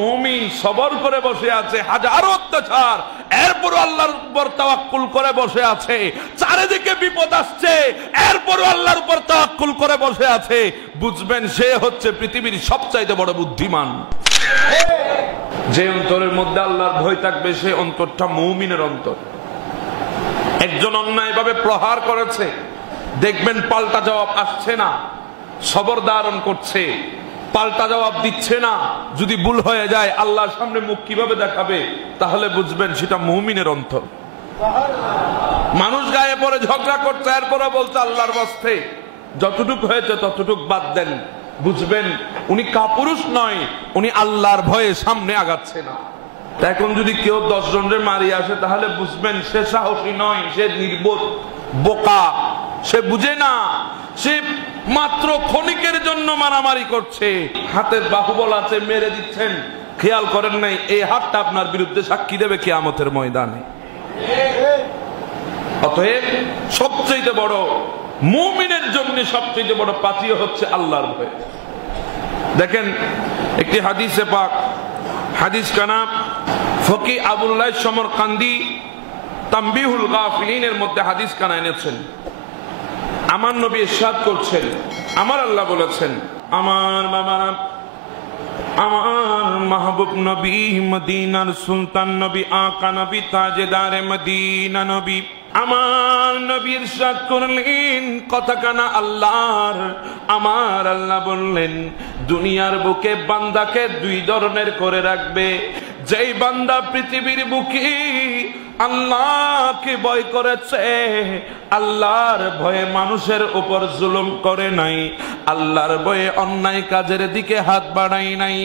মুমিন সবর করে বসে আছে, হাজারো অত্যাচার, এরপর আল্লাহর উপর তাওয়াক্কুল করে বসে আছে। চারিদিকে বিপদ আসছে, এরপর আল্লাহর উপর তাওয়াক্কুল করে বসে আছে। বুঝবেন সে হচ্ছে পৃথিবীর সবচাইতে বড় বুদ্ধিমান। যে অন্তরের মধ্যে আল্লাহর ভয় থাকবে সে অন্তরটা মুমিনের অন্তর। একজন অন্যায়ভাবে প্রহার করেছে, দেখবেন পাল্টা জবাব আসছে না, সবর ধারণ করছে, পাল্টা জবাব দিচ্ছে না। যদি ভুল হয়ে যায় আল্লাহর সামনে মুখ কিভাবে দেখাবে, তাহলে বুঝবেন সেটা মুমিনের অন্তর। মানুষ গায়ে পড়ে ঝগড়া করছে, এরপরে বলছে আল্লাহর বাস্তে যতটুকু হয়েছে ততটুকু বাদ দেন, বুঝবেন উনি কাপুরুষ নয়, উনি আল্লাহর ভয়ে সামনে আগাচ্ছে না। এখন যদি কেউ 10 জনরে মারি আসে তাহলে বুঝবেন সে সাহসী নয়, সে নির্বোধ, বোকা, সে বুঝে না, সে মাত্র ক্ষণিকের জন্য মারামারি করছে। হাতের বাহুবল আছে, মেরে দিচ্ছেন, খেয়াল করেন নাই এই হাতটা আপনার বিরুদ্ধে সাক্ষী দেবে কিয়ামতের ময়দানে। অতএব সবচেয়ে বড় মুমিনের জন্য সবচেয়ে বড় পাথিয় হচ্ছে আল্লাহর ভয়। দেখেন একটি হাদিসে পাক, হাদিস কানা ফকি আবুল্লাহ সমরকান্দি তামবিহুল গাফিলিনের মধ্যে হাদিস কানা এনেছেন। আমার নবী ইরশাদ করছেন, আমার আল্লাহ বলেছেন, আমার বাবারা, আমার মাহবুব নবী, মদিনার সুলতান নবী, আকা নবী, তাজেদারে মদিনা নবী, আমার নবী ইরশাদ করলেন, কথা কানা আল্লাহর। আমার আল্লাহ বললেন দুনিয়ার বুকে বান্দাকে 2 ধরনের করে রাখবে। যেই বান্দা পৃথিবীর বুকে আল্লাহকে ভয় করেছে, আল্লাহর ভয়ে মানুষের উপর জুলুম করে নাই, আল্লাহর ভয়ে অন্যায় কাজের দিকে হাত বাড়াই নাই,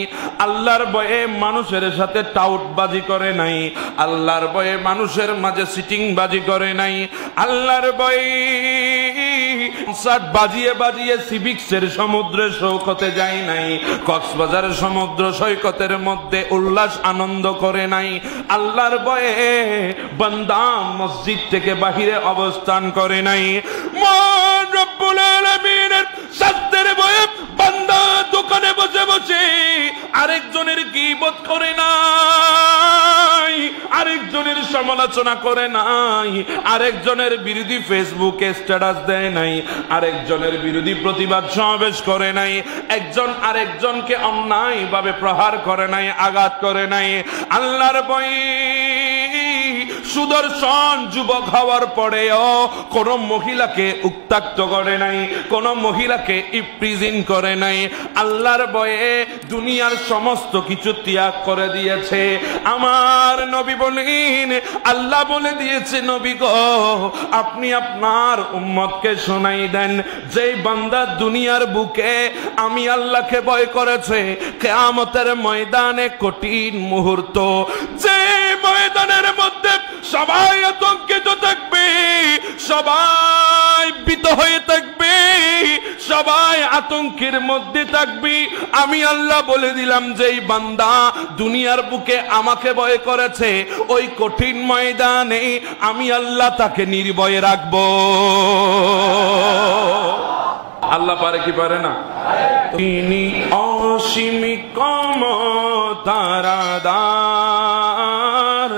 আল্লাহর ভয়ে মানুষের সাথে টাউটবাজি করে নাই, আল্লাহর ভয়ে মানুষের মাঝে সিটিং বাজি করে নাই, আল্লাহর ভয়ে বাজিয়ে বাজিয়ে সিভিক্সের সমুদ্রে সৈকতে যায় নাই, কক্সবাজারের সমুদ্র সৈকতের মধ্যে উল্লাস আনন্দ করে নাই, আল্লাহর ভয়ে বান্দা মসজিদ থেকে বাহিরে অবস্থান করে নাই, মহান রব্বুল আলামিনের শাস্তির ভয়ে বান্দা দোকানে বসে বসে আরেকজনের গীবত করে নাই, আরেকজনের সমালোচনা করে নাই, আরেকজনের বিরোধী ফেসবুকে স্ট্যাটাস দেয় নাই, আরেকজনের বিরোধী প্রতিবাদ সমাবেশ করে নাই, একজন আরেকজনকে অন্যায়ভাবে প্রহার করে নাই, আঘাত করে নাই। আল্লাহর ভয় সুদর্শন যুবক হওয়ার পরেও কোন মহিলাকে উত্ত্যক্ত করে নাই, কোন মহিলাকে ইপ্রিজিন করে নাই। আল্লাহর ভয়ে দুনিয়ার সমস্ত কিছু ত্যাগ করে দিয়েছে। আমার নবী বলেন, আল্লাহ বলে দিয়েছে, নবী গো আপনি আপনার উম্মতকে শোনাই দেন, যেই বান্দা দুনিয়ার বুকে আমি আল্লাহকে ভয় করেছে, কিয়ামতের ময়দানে কঠিন মুহূর্ত, যে ময়দানের মধ্যে সবাই আতঙ্কিত থাকবে, সবাই ভীত হয়ে থাকবে, সবাই আতঙ্কের মধ্যে থাকবে, আমি আল্লাহ বলে দিলাম যেই বান্দা দুনিয়ার বুকে আমাকে ভয় করেছে, ওই কঠিন ময়দানে আমি আল্লাহ তাকে নির্ভয়ে রাখবো। আল্লাহ পারে কি পারে না? তিনি অসীম ক্ষমতার আধার,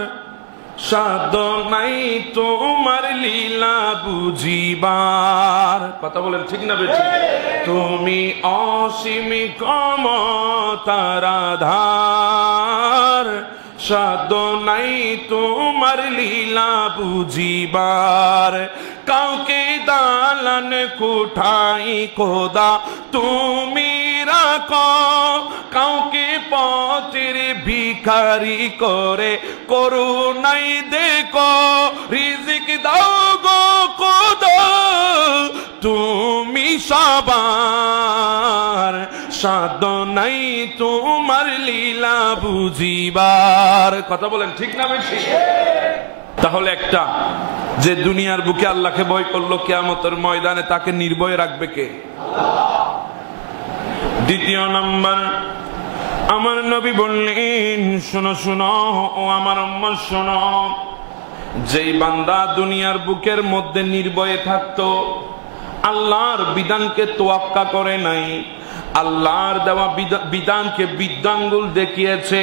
সাধনাই তোমার লীলা বুঝিবার। কথা বলেন ঠিক না বেঠিক? তুমি অসীম ক্ষমতার আধার, সাধনাই তোমার লীলা বুঝিবার। কাউকে দালান কোঠাই খোদা তুমি রাখো, কাউকে পথের ভিখারি করে করুণাই দেখো, রিজিক দাও গো খোদা তুমি সবার, সাধনাই তোমার লীলা বুঝিবার। কথা বলেন ঠিক না বেশি? তাহলে একটা যে দুনিয়ার বুকে আল্লাহকে ভয় করলো, কিয়ামতের ময়দানে তাকে নির্ভয় রাখবে কে? দ্বিতীয় নাম্বার, আমার নবী বললেন, শোনো শোনো ও আমার উম্মত শোনো, যেই বান্দা দুনিয়ার বুকের মধ্যে নির্ভয়ে থাকতো, আল্লাহর বিধানকে তোয়াক্কা করে নাই, আল্লাহর দেওয়া বিধানকে বৃদ্ধাঙ্গুল দেখিয়েছে।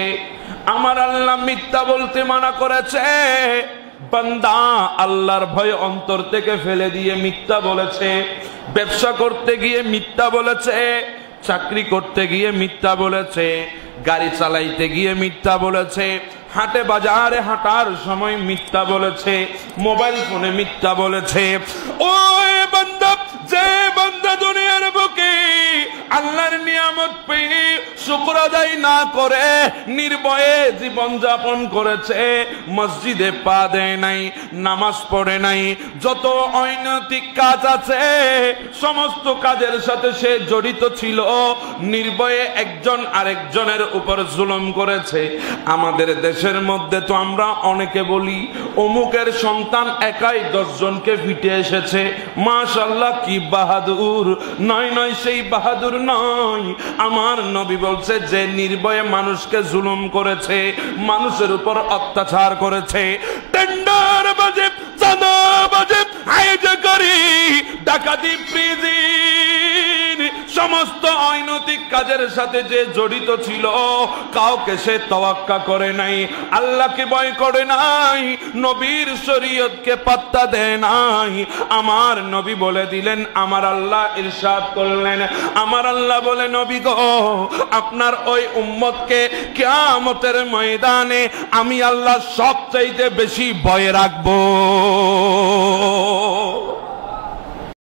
আমার আল্লাহ মিথ্যা বলতে মানা করেছে। বান্দা আল্লাহর ভয় অন্তর থেকে ফেলে দিয়ে মিথ্যা বলেছে। ব্যবসা করতে গিয়ে মিথ্যা বলেছে, চাকরি করতে গিয়ে মিথ্যা বলেছে, গাড়ি চালাইতে গিয়ে মিথ্যা বলেছে, হাটে বাজারে হাঁটার সময় মিথ্যা বলেছে, মোবাইল ফোনে মিথ্যা বলেছে। ওই বান্দা, যে বান্দা দুনিয়ার বুকে আল্লাহর নিয়ামত পেয়ে শুকর আদায় না করে নির্ভয়ে জীবন যাপন করেছে, মসজিদে পা দেয় নাই, নামাজ পড়ে নাই, যত অনৈতিক কাজ আছে সমস্ত কাজের সাথে সে জড়িত ছিল, নির্ভয়ে একজন আরেকজনের উপর জুলুম করেছে। আমাদের দেশের মধ্যে তো আমরা অনেকে বলি অমুকের সন্তান একাই 10 জনকে পিটে এসেছে, মাশাআল্লাহ কি বাহাদুর। নয় নয়, সেই বাহাদুর নয়। আমার নবী বলছে যে নির্ভয়ে মানুষকে জুলুম করেছে, মানুষের উপর অত্যাচার করেছে, টেন্ডার বাজে, চাঁদা বাজে, হাইজাকারি, ডাকাতি, প্রিজিন, সমস্ত অনৈতিক কাজের সাথে যে জড়িত ছিল, কাউকে সে তাওয়াক্কা করে নাই, আল্লাহকে ভয় করে নাই, নবীর শরীয়তকে পাত্তা দেয় নাই। আমার নবী বলে দিলেন, আমার আল্লাহ ইরশাদ করলেন, আমার আল্লাহ বলে, নবী গো, আপনার ওই উম্মতকে কিয়ামতের ময়দানে আমি আল্লাহ সবচাইতে বেশি ভয় রাখবো।